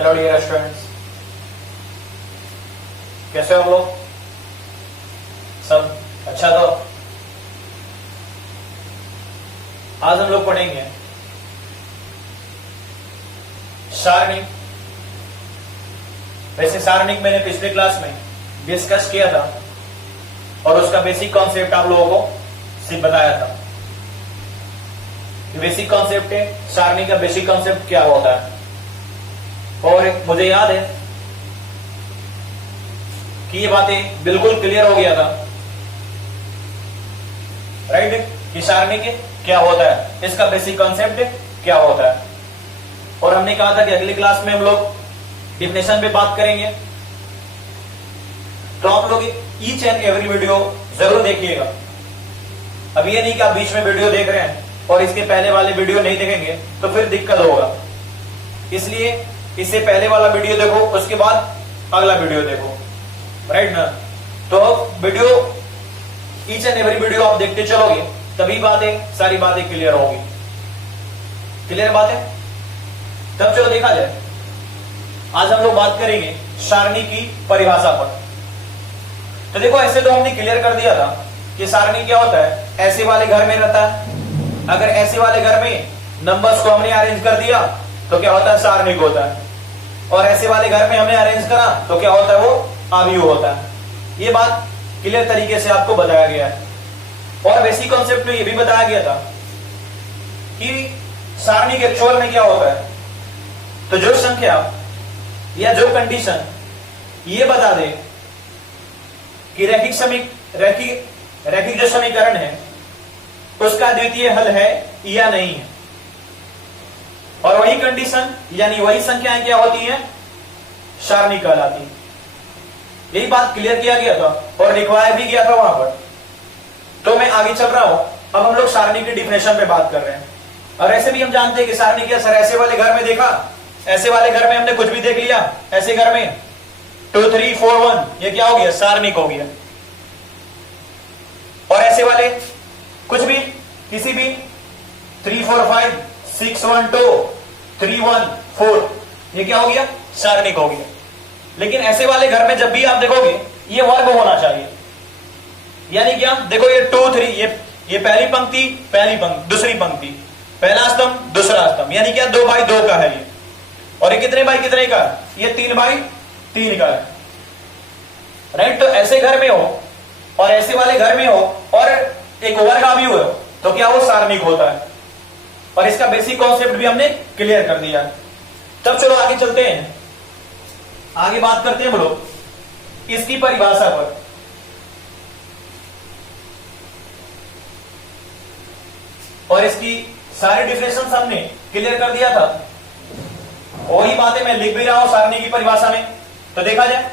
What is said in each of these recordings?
Hello dear students, कैसे हो लोग? सब अच्छा? तो आज हम लोग पढ़ेंगे सारणिक। वैसे सारणिक मैंने पिछले क्लास में डिस्कस किया था और उसका बेसिक कॉन्सेप्ट आप लोगों को सिर्फ बताया था। बेसिक कॉन्सेप्ट है, सारणी का बेसिक कॉन्सेप्ट क्या होता है। और मुझे याद है कि ये बातें बिल्कुल क्लियर हो गया था, राइट, कि सारणी के क्या होता है, इसका बेसिक कॉन्सेप्ट क्या होता है। और हमने कहा था कि अगली क्लास में हम लोग डिफिनेशन पे बात करेंगे। तो आप लोग ईच एंड एवरी वीडियो जरूर देखिएगा। अब ये नहीं कि आप बीच में वीडियो देख रहे हैं और इसके पहले वाले वीडियो नहीं देखेंगे तो फिर दिक्कत होगा। इसलिए इससे पहले वाला वीडियो देखो, उसके बाद अगला वीडियो देखो, राइट ना। तो video each and every video आप देखते चलोगे तभी सारी बातें क्लियर होगी। क्लियर बात है? तब चलो देखा जाए। आज हम लोग बात करेंगे सारणी की परिभाषा पर। तो देखो, ऐसे तो हमने क्लियर कर दिया था कि सारणी क्या होता है। ऐसे वाले घर में रहता है। अगर ऐसे वाले घर में नंबर्स को हमने अरेंज कर दिया तो क्या होता है, सारणिक होता है। और ऐसे वाले घर में हमने अरेंज करा तो क्या होता है, वो आव्यूह होता है। ये बात क्लियर तरीके से आपको बताया गया है। और बेसिक कॉन्सेप्ट में ये भी बताया गया था कि सारणिक एक्चुअल में क्या होता है। तो जो संख्या या जो कंडीशन ये बता दे कि रैखिक जो समीकरण है उसका द्वितीय हल है या नहीं है, और वही कंडीशन यानी वही संख्याएं क्या होती हैं, सारणी कहलाती है। यही बात क्लियर किया गया था और लिखवाया भी गया था वहां पर। तो मैं आगे चल रहा हूं। अब हम लोग सारणी की डिफिनेशन पे बात कर रहे हैं। और ऐसे भी हम जानते हैं कि सारणी क्या, सर ऐसे वाले घर में देखा, ऐसे वाले घर में हमने कुछ भी देख लिया, ऐसे घर में 2 3 4 1 ये क्या हो गया, सारणिक हो गया। और ऐसे वाले कुछ भी, किसी भी 3 4 5 6 1 2 3 1 4 ये क्या हो गया, सारणिक हो गया। लेकिन ऐसे वाले घर में जब भी आप देखोगे ये वर्ग होना चाहिए। यानी क्या, देखो ये 2 3 ये पहली पंक्ति दूसरी पंक्ति, पहला स्तंभ दूसरा स्तंभ, यानी क्या 2 बाई 2 का है ये। और ये कितने बाई कितने का, ये 3 बाई 3 का है, राइट। तो ऐसे घर में हो और ऐसे वाले घर में हो और एक वर्ग आव्यूह हो तो क्या वो सारणिक होता है। और इसका बेसिक कॉन्सेप्ट भी हमने क्लियर कर दिया। तब चलो आगे चलते हैं, आगे बात करते हैं हम लोग इसकी परिभाषा पर। और इसकी सारी डिफिनेशन हमने क्लियर कर दिया था। वही बातें मैं लिख भी रहा हूं सारणी की परिभाषा में। तो देखा जाए,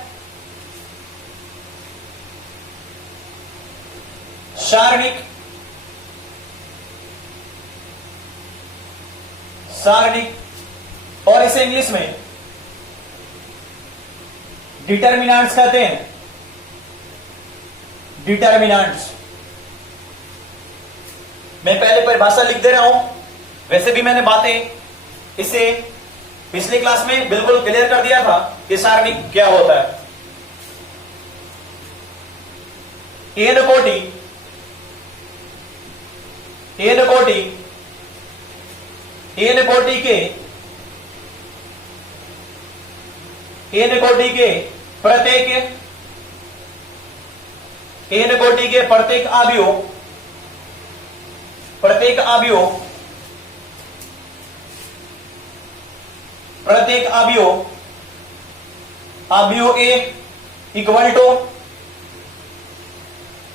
सारणिक और इसे इंग्लिश में डिटर्मिनेंट्स कहते हैं। डिटर्मिनेंट्स मैं पहले परिभाषा लिख दे रहा हूं। वैसे भी मैंने बातें इसे पिछली क्लास में बिल्कुल क्लियर कर दिया था कि सारणिक क्या होता है। एन कोटि के प्रत्येक आव्यूह ए इक्वल टू,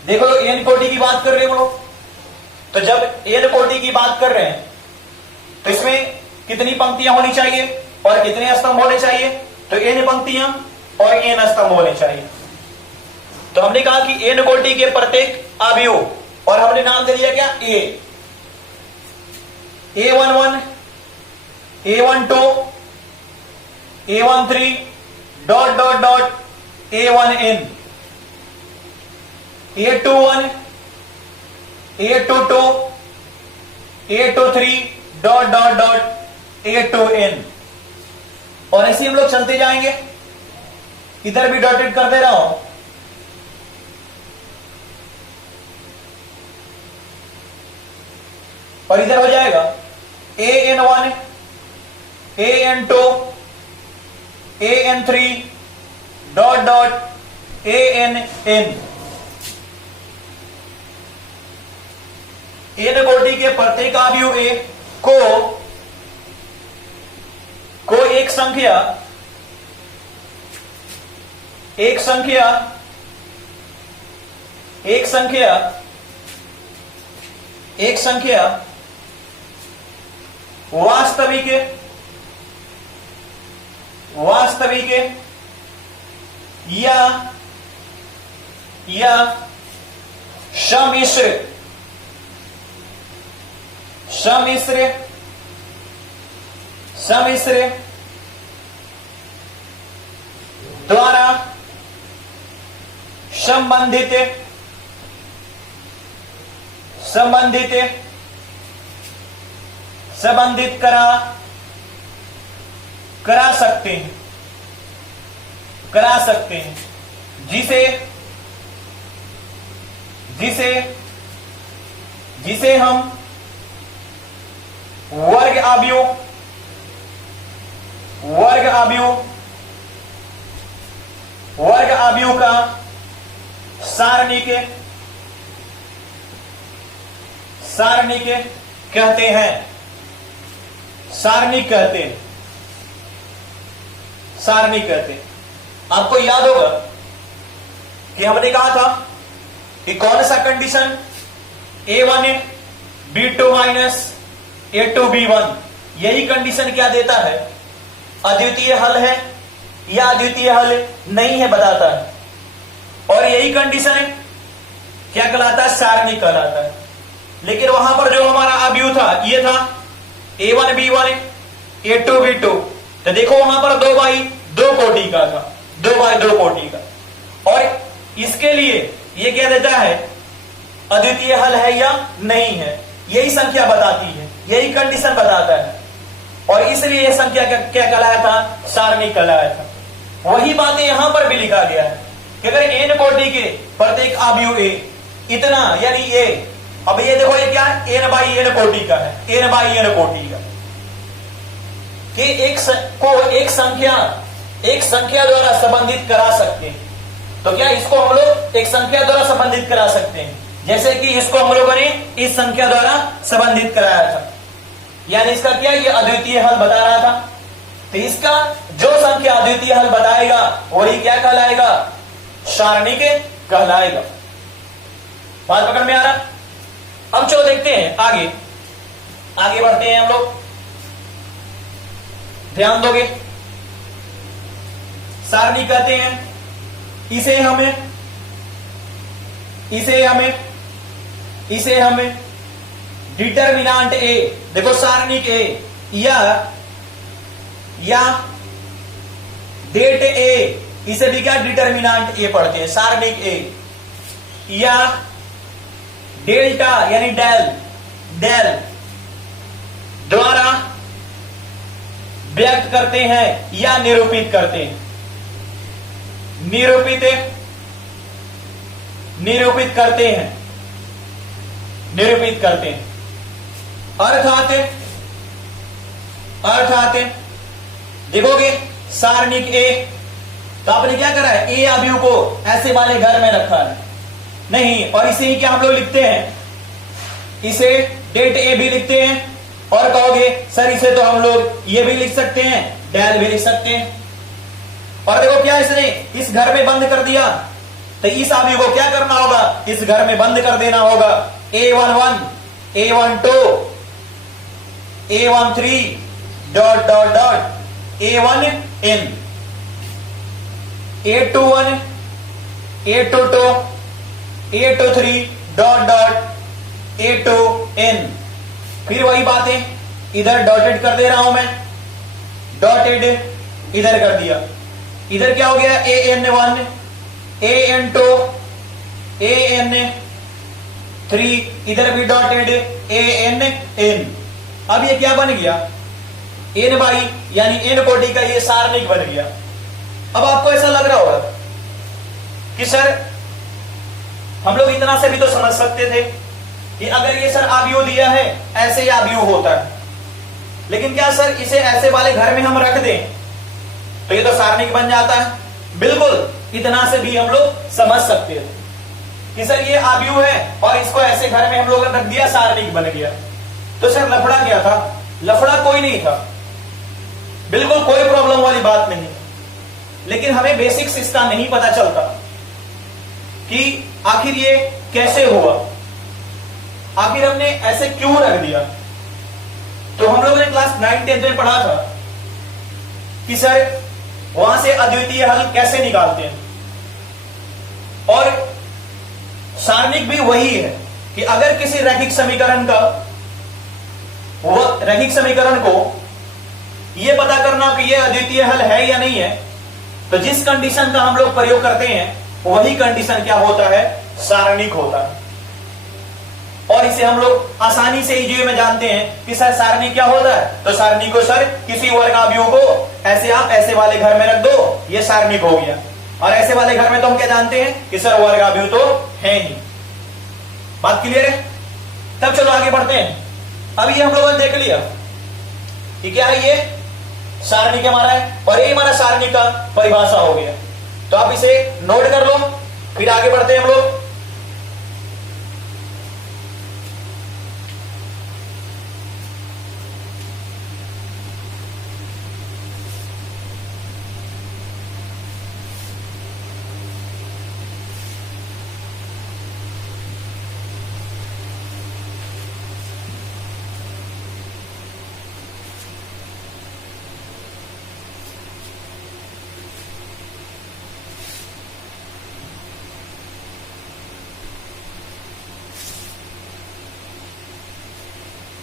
देखो एन कोटि की बात कर रहे हो लोग। तो जब एन कोटि की बात कर रहे हैं तो इसमें कितनी पंक्तियां होनी चाहिए और कितने स्तंभ होने चाहिए, तो एन पंक्तियां और एन स्तंभ होने चाहिए। तो हमने कहा कि एन कोटि के प्रत्येक आव्यूह, और हमने नाम दे दिया क्या, A11 A12 A13 dot dot dot A1n A21 A22 A23 dot dot dot A2n। और ऐसे हम लोग चलते जाएंगे, इधर भी डॉटेड कर दे रहा हूं। और इधर हो जाएगा AN1, AN2, AN3 dot dot ANN। N कोटि के प्रत्येक अवयव ए को एक संख्या वास्तविक या समिश्र द्वारा संबंधित करा सकते हैं जिसे हम वर्ग अवयव का सारणिक कहते हैं। आपको याद होगा कि हमने कहा था कि कौन सा condition A1 B2 minus A2 B1, यही कंडीशन क्या देता है? अद्वितीय हल है या अद्वितीय हल नहीं है बताता है। और यही कंडीशन क्या कहलाता है? सारणी कहलाता है। लेकिन वहां पर जो हमारा अवयव था ये था A1 B1 A2 B2, तो देखो वहां पर 2/2 कोटि का था, 2/2 कोटि का। और इसके लिए ये क्या देता है? अद्वितीय हल है या नहीं है, यही संख्या बताती है, यही कंडीशन बताता है। और इसलिए यह संख्या क्या कहलाया था? सारणी कहलाया था। वही बातें यहां पर भी लिखा गया है कि अगर n कोटि के प्रत्येक अवयव ए इतना यानी ए, अब ये देखो ये क्या है? n/n कोटि का है, n/n कोटि का, कि एक संख्या द्वारा संबंधित करा सकते हैं। तो क्या इसको हम लोग एक संख्या द्वारा संबंधित करा सकते हैं? जैसे कि इसको हम लोगों ने इस संख्या द्वारा संबंधित कराया था, यानी इसका क्या? ये अद्वितीय हल बता रहा था। तो इसका जो संख्या अद्वितीय हल बताएगा वही क्या कहलाएगा? सारणिक कहलाएगा। बात पकड़ में आ रहा? अब चलो देखते हैं आगे बढ़ते हैं हम लोग। ध्यान दोगे, सारणी कहते हैं इसे हमें डिटरमिनेंट ए, देखो सारणिक ए या डेट ए, इसे भी क्या डिटरमिनेंट ए पढ़ते हैं, सारणिक ए, या डेल्टा यानी डेल द्वारा व्यक्त करते हैं या निरूपित करते हैं। निरूपित करते हैं अर्थात देखोगे सारणिक ए, तो आपने क्या करा है? ए अवयव को ऐसे वाले घर में रखा है नहीं, और इसे ही क्या हम लोग लिखते हैं? इसे डेट ए भी लिखते हैं। और कहोगे सर इसे तो हम लोग ये भी लिख सकते हैं, डेल भी लिख सकते हैं। और देखो क्या इसने इस घर में बंद कर दिया, तो इस अवयव को क्या करना होगा? इस घर में बंद कर देना होगा। A11 A12 A13 dot dot dot A1n A21 A22 A23 dot dot A2n। फिर वही बातें इधर डॉटेड कर दे रहा हूं मैं, डॉटेड इधर कर दिया। इधर क्या हो गया? AN1 AN2 AN3, इधर भी डॉटेड ANN। अब ये क्या बन गया? एन बाई यानी एन कोटि का ये सारणिक बन गया। अब आपको ऐसा लग रहा होगा कि सर हम लोग इतना से भी तो समझ सकते थे कि अगर ये सर आव्यूह दिया है ऐसे ही आव्यूह होता है, लेकिन क्या सर इसे ऐसे वाले घर में हम रख दें तो ये तो सारणिक बन जाता है? बिल्कुल, इतना से भी हम लोग समझ सकते थे कि सर ये आव्यूह है और इसको ऐसे घर में हम लोगों ने रख दिया, सारणिक बन गया। तो सर लफड़ा क्या था? लफड़ा कोई नहीं था, बिल्कुल कोई प्रॉब्लम वाली बात नहीं, लेकिन हमें बेसिक्स इसका नहीं पता चलता कि आखिर ये कैसे हुआ, आखिर हमने ऐसे क्यों रख दिया। तो हम लोगों ने क्लास 9-10 में पढ़ा था कि सर वहां से अद्वितीय हल कैसे निकालते हैं, और सारणिक भी वही है कि अगर किसी रैखिक समीकरण का रैखिक समीकरण को यह पता करना कि यह अद्वितीय हल है या नहीं है, तो जिस कंडीशन का हम लोग प्रयोग करते हैं वही कंडीशन क्या होता है? सारणिक होता है। और इसे हम लोग आसानी से ईजीओ में जानते हैं कि सर सारणिक क्या होता है। तो सारणिक को सर किसी वर्ग आव्यूह को ऐसे आप ऐसे वाले घर में रख दो, ये सारणिक हो गया। और ऐसे वाले घर में तो हम क्या जानते हैं कि सर वर्ग आव्यूह तो है ही। बात क्लियर है? तब चलो आगे बढ़ते हैं। अब ये हम लोगों ने देख लिया कि क्या है, ये सारणिक हमारा है और ये हमारा सारणिक का परिभाषा हो गया। तो आप इसे नोट कर लो, फिर आगे बढ़ते हैं हम लोग।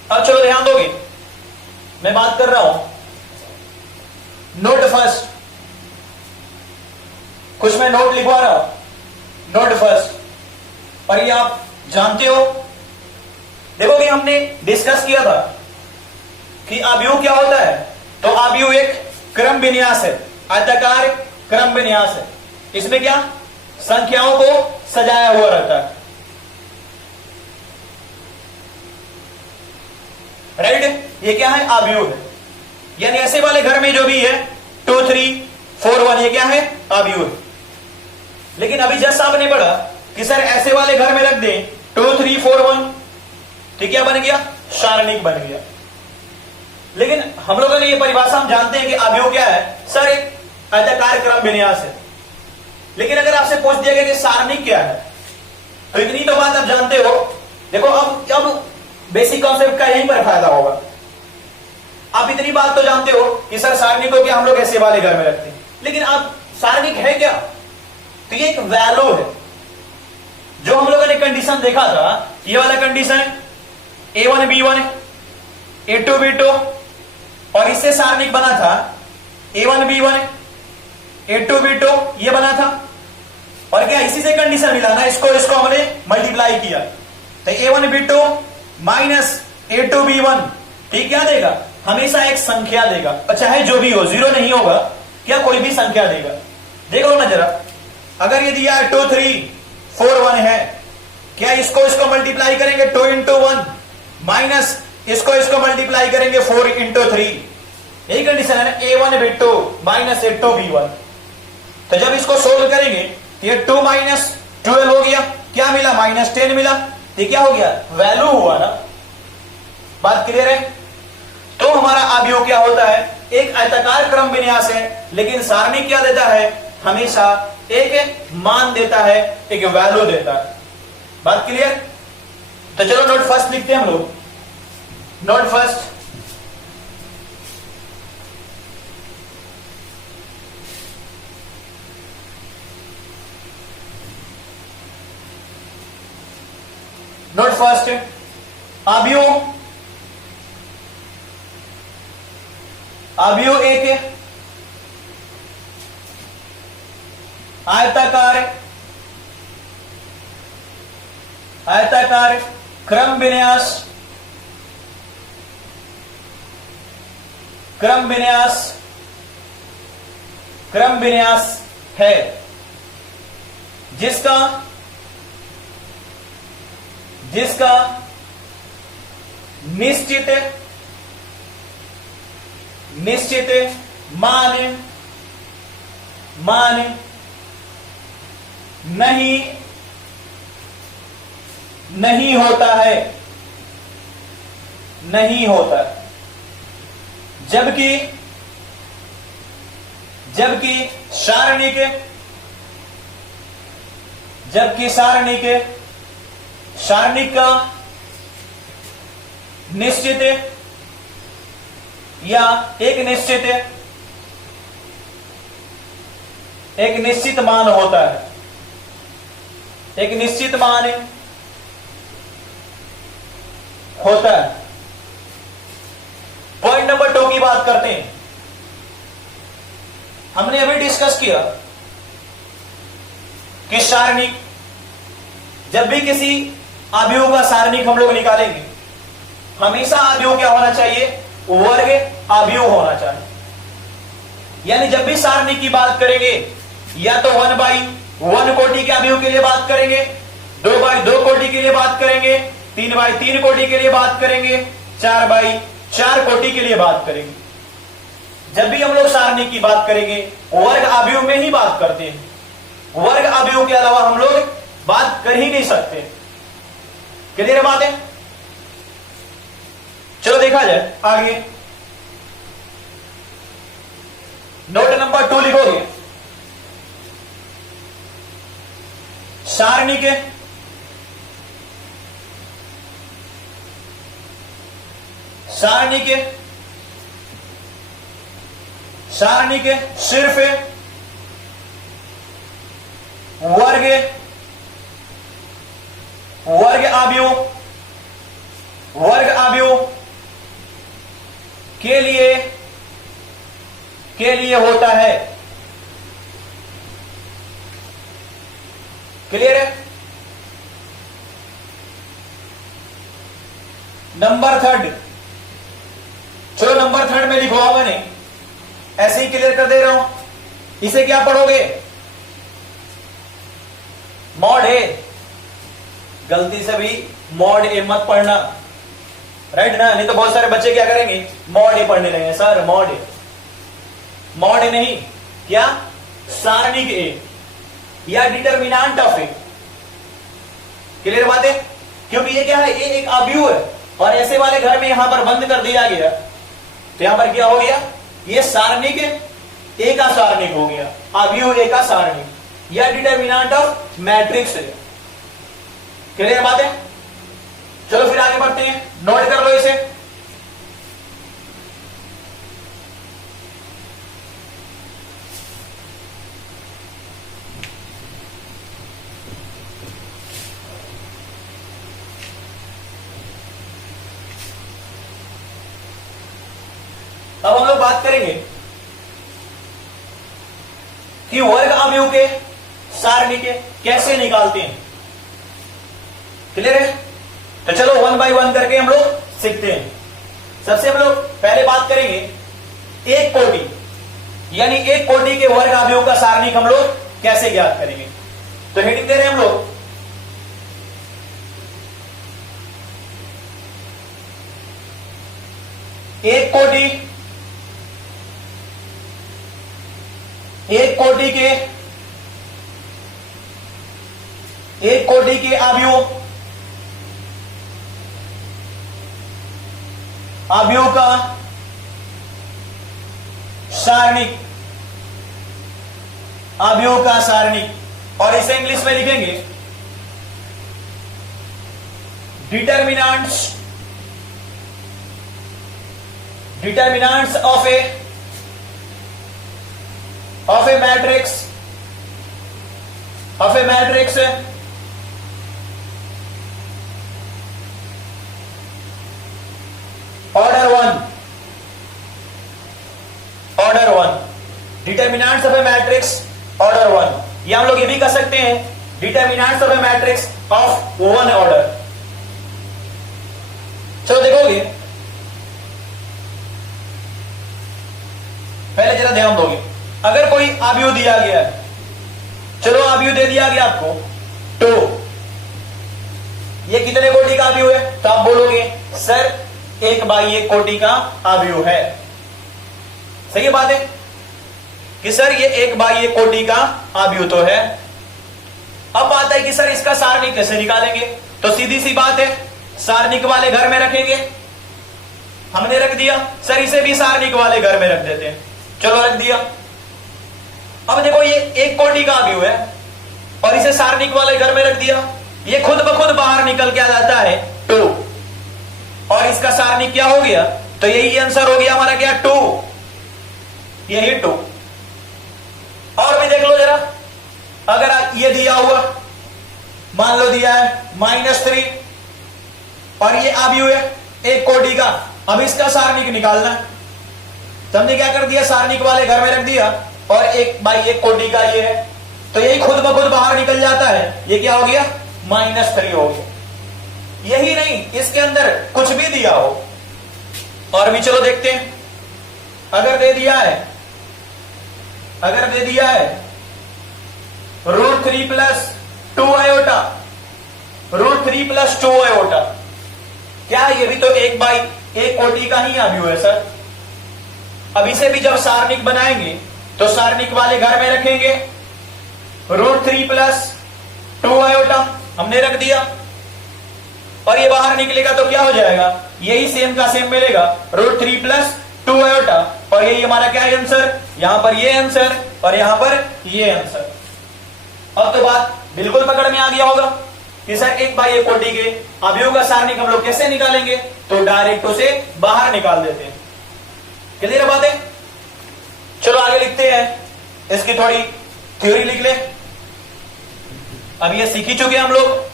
अब चलो ध्यान दोगे, मैं बात कर रहा हूं नोट फर्स्ट, कुछ मैं नोट लिखवा रहा हूं, नोट फर्स्ट। और ये आप जानते हो, देखो कि हमने डिस्कस किया था कि आव्यूह क्या होता है। तो आव्यूह एक क्रम विन्यास है, आयताकार क्रम विन्यास है। इसमें क्या संख्याओं को सजाया हुआ रहता है, राइट। ये क्या है? आव्यूह है। यानी ऐसे वाले घर में जो भी है 2 3 4 1 ये क्या है? आव्यूह है। लेकिन अभी जस्ट आपने पढ़ा कि सर ऐसे वाले घर में रख दें 2 3 4 1, ठीक क्या बन गया? सारणिक बन गया। लेकिन हम लोगों ने ये परिभाषा हम जानते हैं कि आव्यूह क्या है? सर एक आयताकार क्रम विन्यास है। लेकिन अगर आपसे पूछ दिया गया कि सारणिक क्या है, तो इतनी तो बात आप जानते हो। देखो अब बेसिक कॉन्सेप्ट का यहीं पर फायदा होगा। आप इतनी बात तो जानते हो कि सर सारणिक को क्या हम लोग ऐसे वाले घर में रखते हैं, लेकिन आप सारणिक है क्या? तो ये एक वैल्यू है। जो हम लोगों ने कंडीशन देखा था, ये वाला condition A1 B1 A2 B2, और इससे सारणिक बना था A1 B1 A2 B2, ये बना था। और क्या इसी से कंडीशन मिला ना, इसको हमने मल्टीप्लाई किया, तो A1 B2 minus A2 B1, ठीक क्या देगा? हमेशा एक संख्या देगा, और चाहे जो भी हो, जीरो नहीं होगा, क्या कोई भी संख्या देगा। देख लो ना जरा, अगर ये दिया 2 3 4 1 है, क्या इसको मल्टीप्लाई करेंगे 2 इंटू 1 माइनस इसको मल्टीप्लाई करेंगे 4 इंटू 3, यही कंडीशन है ना। A1 B2 minus A2 B1। तो जब इसको सोल्व करेंगे ये 2 माइनस 12 हो गया, क्या मिला? -10 मिला। ये क्या हो गया? वैल्यू हुआ ना। बात क्लियर है? तो हमारा आव्यूह क्या होता है? एक आयताकार क्रम विन्यास है, लेकिन सारणी क्या देता है? हमेशा एक मान देता है, एक वैल्यू देता है। बात क्लियर? तो चलो नोट फर्स्ट लिखते हैं हम लोग। नोट फर्स्ट, नोट फर्स्ट, आव्यूह एक आयताकार क्रम विन्यास क्रम विन्यास है जिसका निश्चित मान नहीं होता है, जबकि सारणिक का निश्चित या एक निश्चित मान होता है, एक निश्चित मान होता है। पॉइंट नंबर 2 की बात करते हैं। हमने अभी डिस्कस किया कि सारणिक, जब भी किसी अवयव का सारणिक हम लोग निकालेंगे, हमेशा अवयव क्या होना चाहिए? वर्ग अवयव होना चाहिए। यानी जब भी सारणिक की बात करेंगे, या तो 1/1 कोटि के अवयव के लिए बात करेंगे, 2/2 कोटि के लिए बात करेंगे, 3/3 कोटि के लिए बात करेंगे, 4/4 कोटि के लिए बात करेंगे। जब भी हम लोग सारणिक की बात करेंगे, वर्ग अवयव में ही बात करते हैं। वर्ग अवयव के अलावा हम लोग बात कर ही नहीं सकते। क्लियर बात है? चलो देखा जाए आगे। नोट नंबर 2 लिखोगे। सारणिक सिर्फ वर्ग अवयव के लिए होता है। क्लियर है? नंबर 3, चलो नंबर 3 में लिखवा मैंने, ऐसे ही क्लियर कर दे रहा हूं। इसे क्या पढ़ोगे? मॉड ए। गलती से भी मॉड ए मत पढ़ना, राइट ना? नहीं तो बहुत सारे बच्चे क्या करेंगे? मॉड ए पढ़ने लगेंगे। सर मॉड ए नहीं, क्या? सारणिक ए या डिटर्मिनेंट ऑफ ए। क्लियर बात है? क्योंकि ये क्या है? ये एक अवयव है, और ऐसे वाले घर में यहां पर बंद कर दिया गया, तो यहां पर क्या हो गया? ये सारणिक ए का सारणिक हो गया, अवयव ए का सारणिक, या डिटर्मिनेंट ऑफ मैट्रिक्स है। क्लियर बात है? चलो फिर आगे बढ़ते हैं, नोट कर लो इसे। अब हम लोग बात करेंगे कि वर्ग अवयव के सारणिक कैसे निकालते हैं। क्लियर है? तो चलो 1 by 1 करके हम लोग सीखते हैं। सबसे हम लोग पहले बात करेंगे एक कोटि, यानी एक कोटि के वर्ग अवयव का सारणिक हम लोग कैसे ज्ञात करेंगे। तो हेडिंग दे रहे हैं हम लोग, एक कोटि के अवयव का सारणिक, और इसे इंग्लिश में लिखेंगे determinants of A matrix order 1, determinants of A matrix order 1, या हम लोग ये भी कर सकते हैं determinants of A matrix of 1 order. चलो देखोगे पहले जरा ध्यान दोगे, अगर कोई आव्यूह दिया गया है, चलो आव्यूह दे दिया गया आपको 2, ये कितने कोटि का आव्यूह है? तो आप बोलोगे सर 1/1 कोटि का आव्यूह है। सही है बात है कि सर ये 1/1 कोटि का आव्यूह तो है। अब बात है कि सर इसका सारणिक कैसे निकालेंगे? तो सीधी सी बात है, सारणिक वाले घर में रखेंगे। हमने रख दिया, सर इसे भी सारणिक वाले घर में रख देते हैं, चलो रख दिया। अब देखो ये 1 कोटि का आव्यूह है और इसे सारणिक वाले घर में रख दिया, ये खुद ब खुद बाहर निकल के आ जाता है 2, और इसका सारणिक क्या हो गया? तो यही आंसर हो गया हमारा क्या? 2, यही 2। और भी देख लो जरा, अगर ये दिया हुआ, मान लो दिया है -3 और ये आव्यूह है 1 कोटि का, अब इसका सारणिक निकालना है। तो हमने क्या कर दिया? सारणिक वाले घर में रख दिया और 1/1 कोटि का ये है, तो यही खुद ब खुद बाहर निकल जाता है, ये क्या हो गया? -3 हो गया। यही नहीं, इसके अंदर कुछ भी दिया हो और भी चलो देखते हैं। अगर दे दिया है √3 + 2 आयोटा, √3 + 2 आयोटा, क्या ये भी तो 1/1 कोटि का ही आव्यूह है सर। अब इसे भी जब सारणिक बनाएंगे तो सारणिक वाले घर में रखेंगे, √3 + 2 आयोटा हमने रख दिया, और ये बाहर निकलेगा तो क्या हो जाएगा? यही सेम का सेम मिलेगा, √3 + 2 आयोटा, और यही हमारा क्या है आंसर? यहां पर ये आंसर और यहां पर ये आंसर। अब तो बात बिल्कुल पकड़ में आ गया होगा कि सर 1/1 कोटि के आव्यूह का सारणिक हम लोग कैसे निकालेंगे? तो डायरेक्ट उसे बाहर निकाल देते हैं। क्लियर बात है? चलो आगे लिखते हैं, इसकी थोड़ी थ्योरी लिख ले। अब ये सीख ही चुके हम लोग।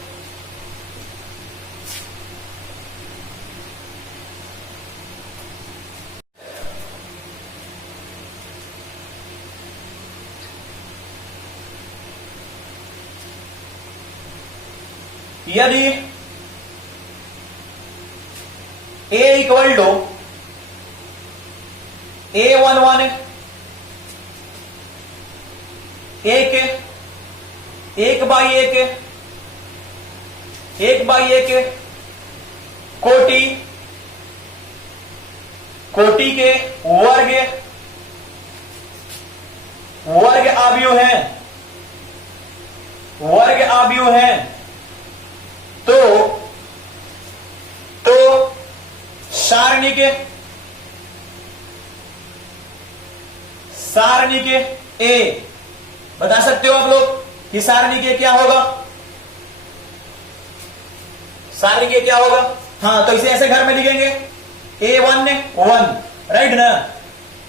यदि A = A11 1/1 कोटि के वर्ग आव्यूह हैं, तो सारणिक ए, बता सकते हो आप लोग कि सारणिक ए क्या होगा? सारणिक ए क्या होगा? हाँ, तो इसे ऐसे घर में लिखेंगे, A1 1, राइट ना,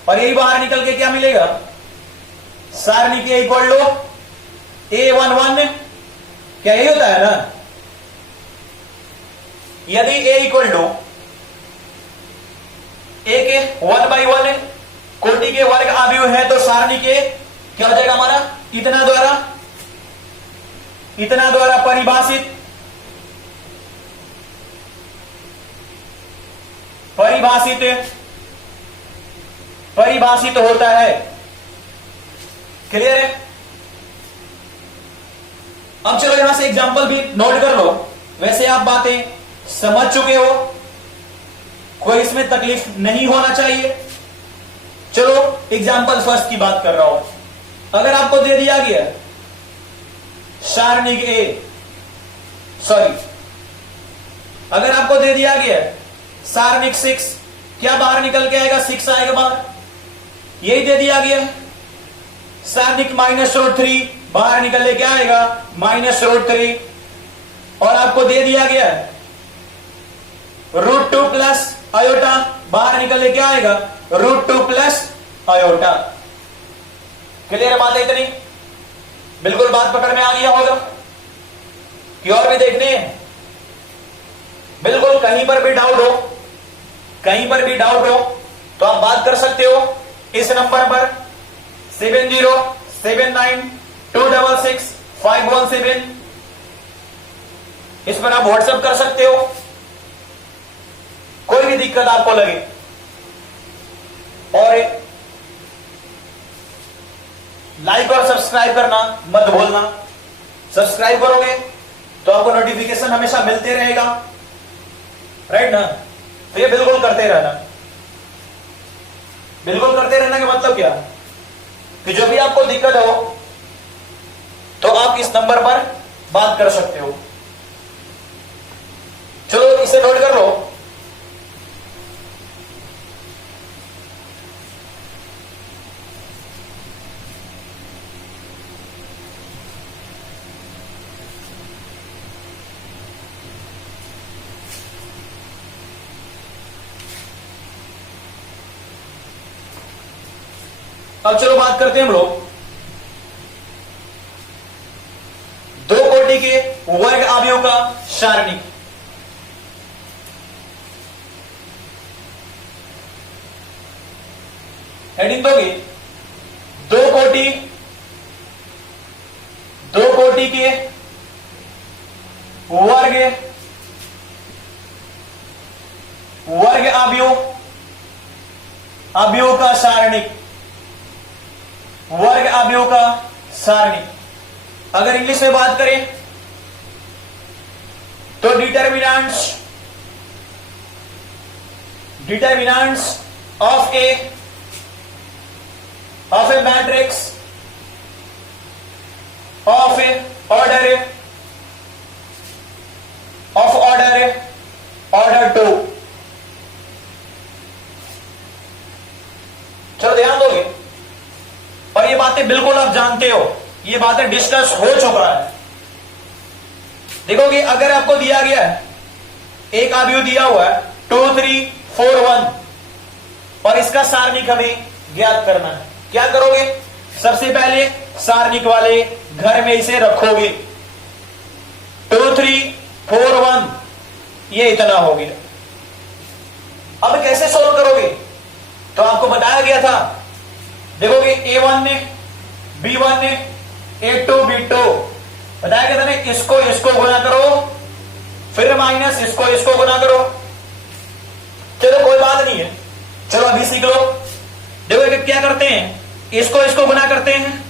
और यही बाहर निकल के क्या मिलेगा? सारणिक ए = A11, क्या यही होता है ना? यदि A = A के 1/1 कोटि के वर्ग आव्यूह है, तो सारणिक ए क्या हो जाएगा हमारा? इतना द्वारा परिभाषित होता है। क्लियर है? अब चलो यहां से एग्जांपल भी नोट कर लो। वैसे आप बातें समझ चुके हो, कोई इसमें तकलीफ नहीं होना चाहिए। चलो एग्जांपल फर्स्ट की बात कर रहा हूं। अगर आपको दे दिया गया सारणिक ए, अगर आपको दे दिया गया सारणिक 6, क्या बाहर निकल के आएगा? 6 आएगा बाहर। यही दे दिया गया सारणिक -√3, बाहर निकल के क्या आएगा? -√3। और आपको दे दिया गया √2 + आयोटा, बाहर निकल के क्या आएगा? √2 + आयोटा। क्लियर बात है इतनी? बिल्कुल बात पकड़ में आ गया होगा कि और भी देखने हैं? बिल्कुल कहीं पर भी डाउट हो तो आप बात कर सकते हो इस नंबर पर 7079266517। इस पर आप व्हाट्सएप कर सकते हो, कोई भी दिक्कत आपको लगे। और लाइक और सब्सक्राइब करना मत भूलना। सब्सक्राइब करोगे तो आपको नोटिफिकेशन हमेशा मिलते रहेगा, राइट ना। तो ये बिल्कुल करते रहना। बिल्कुल करते रहना का मतलब क्या कि जो भी आपको दिक्कत हो तो आप इस नंबर पर बात कर सकते हो। चलो इसे नोट कर लो। अब चलो बात करते हैं हम लोग दो कोटि के वर्ग अवयव का सारणिक। हेडिंग दोगे दो कोटि के वर्ग अवयव का सारणिक। वर्ग अवयव का सारणिक। अगर इंग्लिश में बात करें तो determinants of A matrix of order 2। चलो ध्यान दोगे, और ये बातें बिल्कुल आप जानते हो, ये बातें डिस्कस हो चुका है। देखोगे अगर आपको दिया गया है एक अवयव दिया हुआ है 2 3 4 1 और इसका सारणिक हमें ज्ञात करना है, क्या करोगे? सबसे पहले सारणिक वाले घर में इसे रखोगे। 2 3 4 1 ये इतना हो गया। अब कैसे सोल्व करोगे? तो आपको बताया गया था, देखोगे A1 ने B1 ने A2 B2 बताया गया था ना, इसको गुना करो फिर माइनस इसको गुना करो। चलो कोई बात नहीं है, चलो अभी सीख लो। देखो क्या करते हैं, इसको गुना करते हैं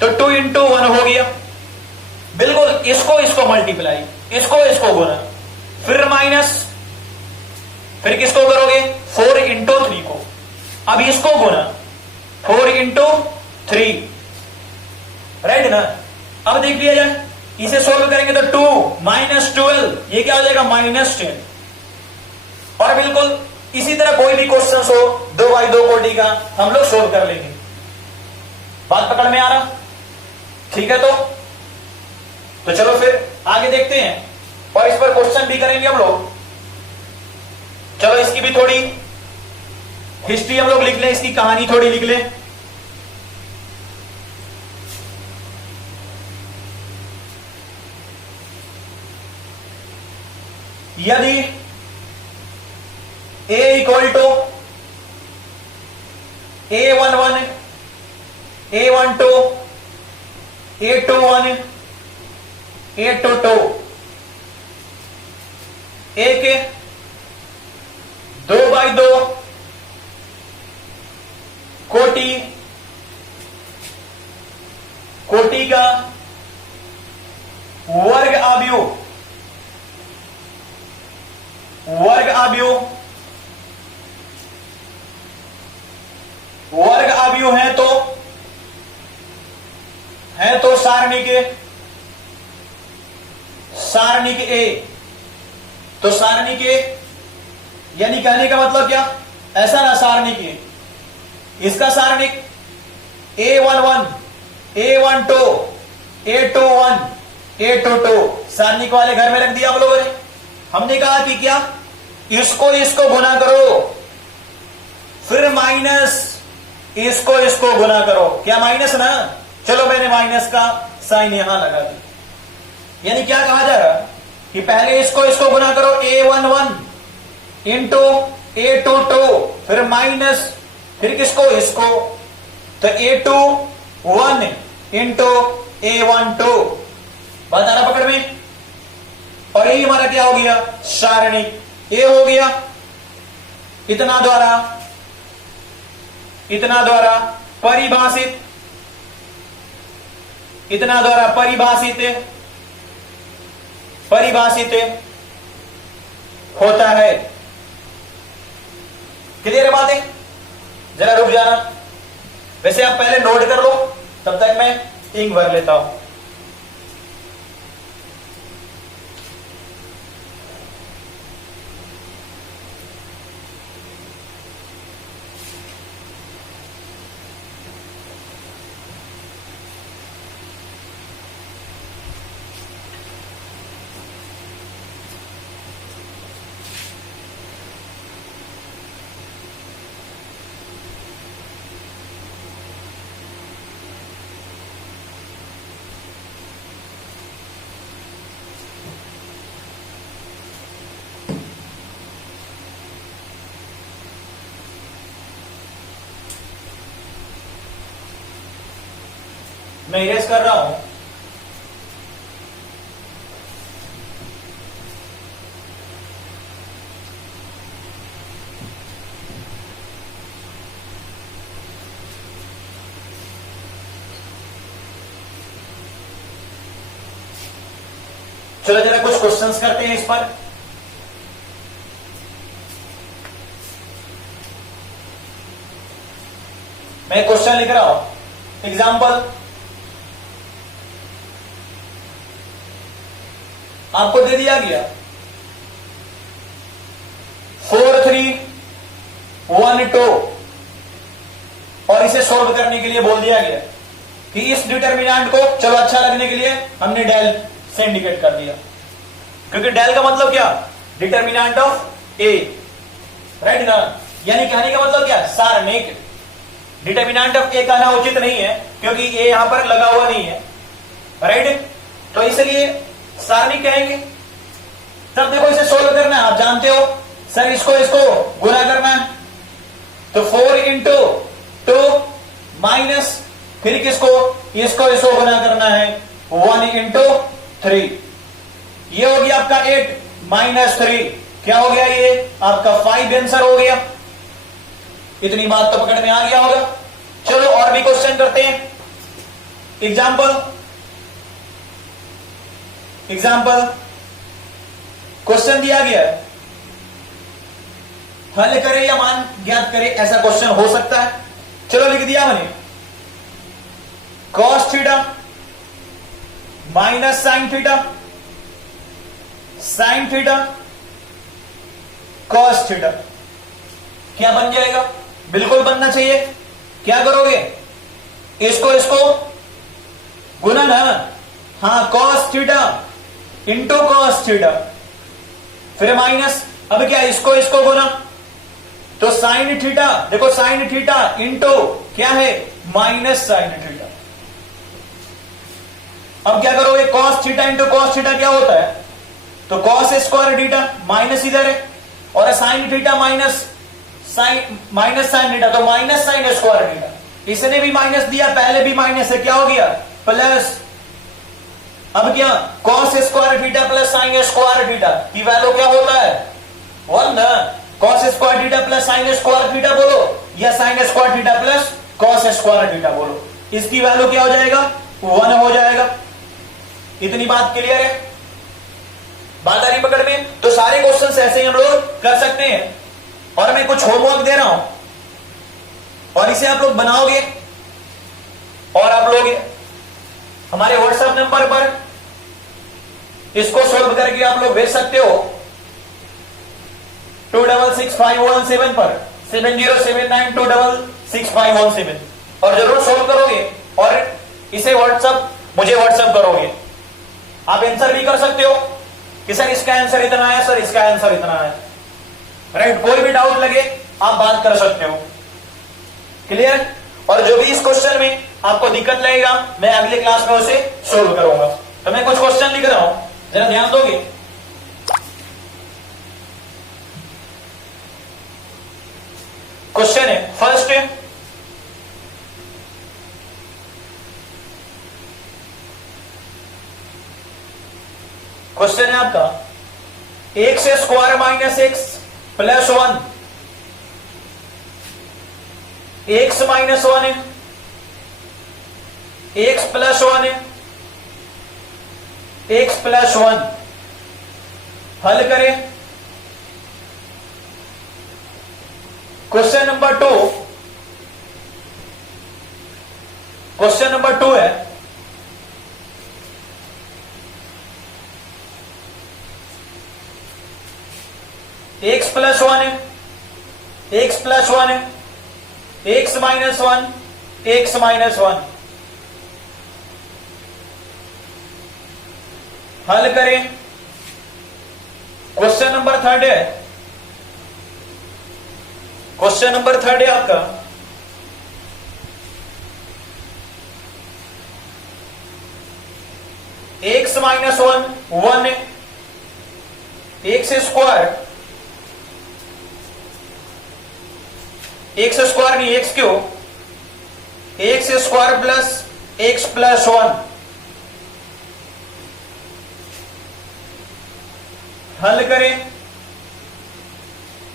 तो 2 into 1 हो गया। बिल्कुल इसको मल्टीप्लाई, इसको गुना फिर माइनस, फिर किसको करोगे 4 into 3 को। अब इसको गुना 4 into 3, राइट ना। अब देख लिया जाए, इसे सोल्व करेंगे तो 2 - 12 ये क्या हो जाएगा -10। और बिल्कुल इसी तरह कोई भी क्वेश्चन हो 2x2 कोटि का हम लोग सोल्व कर लेंगे। बात पकड़ में आ रहा? ठीक है, तो चलो फिर आगे देखते हैं और इस पर क्वेश्चन भी करेंगे हम लोग। चलो इसकी भी थोड़ी हिस्ट्री हम लोग लिख लें, इसकी कहानी थोड़ी लिख लें। यदि A equal to A11 A12 A21 A22 एक 2x2 कोटि का वर्ग अवयव है तो सारणिक ए। तो सारणिक ए यानी कहने का मतलब क्या, ऐसा ना सारणिक ए, इसका सारणिक A11 A12 A21 A22 सारणिक वाले घर में रख दिया आप लोगों ने। हमने कहा कि क्या, इसको गुना करो फिर माइनस इसको गुना करो। क्या माइनस ना, चलो मैंने माइनस का साइन यहां लगा दिया। यानी क्या कहा जा रहा कि पहले इसको गुना करो A11 इंटू A22 फिर माइनस फिर इसको तो A21 इंटू A12। बात आ रहा पकड़ में? और यही हमारा क्या हो गया, सारणिक ए हो गया। इतना द्वारा इतना द्वारा परिभाषित होता है। क्लियर है बातें? जरा रुक जाना। वैसे आप पहले नोट कर लो, तब तक मैं इंक भर लेता हूं। मैं इरेज कर रहा हूं। चलो जरा कुछ क्वेश्चंस करते हैं इस पर। मैं क्वेश्चन लिख रहा हूं। एग्जाम्पल आपको दे दिया गया 4 3 1 2 और इसे सोल्व करने के लिए बोल दिया गया कि इस डिटर्मिनेंट को, चलो अच्छा लगने के लिए हमने डेल से इंडिकेट कर दिया, क्योंकि डेल का मतलब क्या? डिटर्मिनेंट ऑफ ए, राइट ना? यानी कहने का मतलब क्या? सारणिक। डिटर्मिनेंट ऑफ ए कहना उचित नहीं है क्योंकि ए यहां पर लगा हुआ नहीं है, राइट? तो इसलिए सारणिक कहेंगे। तब देखो इसे सोल्व करना है, आप जानते हो सर, इसको गुना करना है। तो 4 इंटू 2 माइनस, फिर इसको गुना करना है 1 इंटू 3। ये हो गया आपका 8 माइनस 3, क्या हो गया? ये आपका 5 आंसर हो गया। इतनी बात तो पकड़ में आ गया होगा। चलो और भी क्वेश्चन करते हैं। एग्जाम्पल क्वेश्चन दिया गया है, हल करे या मान ज्ञात करे, ऐसा क्वेश्चन हो सकता है। चलो लिख दिया मैंने, cos theta minus sine theta cos theta, क्या बन जाएगा? बिल्कुल बनना चाहिए। क्या करोगे? इसको गुना ना, हाँ, cos theta into cos theta, फिर माइनस, अब क्या? इसको गुना, तो साइन थीटा, देखो साइन थीटा इंटू क्या है? Minus sine theta. अब क्या करोगे? cos theta into cos theta क्या होता है? तो cos स्क्वायर थीटा, माइनस इधर है, और sine theta minus sine theta, तो माइनस साइन स्क्वायर थीटा। इसने भी माइनस दिया, पहले भी माइनस है, क्या हो गया? प्लस। अब क्या? cos square theta plus sine square theta की वैल्यू क्या होता है? 1 ना? cos square theta plus sine square theta बोलो, या sine square theta plus cos square theta बोलो, इसकी वैल्यू क्या हो जाएगा? 1 हो जाएगा। इतनी बात क्लियर है? बात आ रही पकड़ में? तो सारे क्वेश्चंस ऐसे ही हम लोग कर सकते हैं। और मैं कुछ होमवर्क दे रहा हूं और इसे आप लोग बनाओगे और आप लोग हमारे व्हाट्सएप नंबर पर इसको सोल्व करके आप लोग भेज सकते हो 2665117 पर 7079266517, और जरूर सोल्व करोगे और इसे मुझे व्हाट्सएप करोगे। आप आंसर भी कर सकते हो कि सर इसका आंसर इतना है, सर इसका आंसर इतना है, राइट? कोई भी डाउट लगे आप बात कर सकते हो। क्लियर? और जो भी इस क्वेश्चन में आपको दिक्कत लगेगा, मैं अगले क्लास में उसे सोल्व करूंगा। तो मैं कुछ क्वेश्चन लिख रहा हूं, जरा ध्यान दोगे। क्वेश्चन है फर्स्ट, क्वेश्चन है आपका x square minus x plus 1, x minus 1 है, एक्स प्लस 1 है, x प्लस 1 हल करें। क्वेश्चन नंबर 2, क्वेश्चन नंबर 2 है x प्लस 1 है, x प्लस 1 है, x माइनस 1, x माइनस 1 हल करें। क्वेश्चन नंबर 3 है, क्वेश्चन नंबर 3 है आपका x माइनस 1 1 है, x स्क्वायर, x स्क्वायर नहीं x क्यों, x square plus x plus 1 हल करें।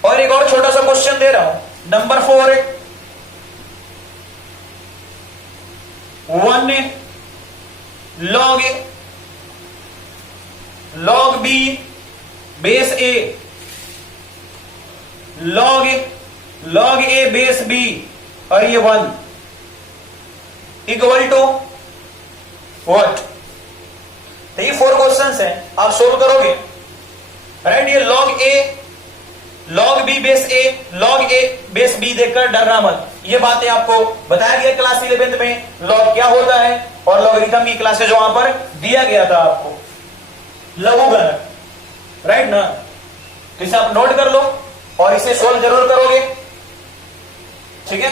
और एक और छोटा सा क्वेश्चन दे रहा हूं, नंबर 4 है 1 है लॉग ए लॉग बी बेस ए लॉग ए बेस बी और ये 1 इक्वल टू व्हाट। तो ये 4 क्वेश्चंस हैं, आप सोल्व करोगे राइट। ये लॉग बी बेस ए, लॉग ए बेस बी देखकर डरना मत। ये बातें आपको बताया गया क्लास 11 में, लॉग क्या होता है और लॉगरिथम की क्लासेज वहां पर दिया गया था आपको, लघुगणक राइट ना। तो इसे आप नोट कर लो और इसे सोल्व जरूर करोगे, ठीक है।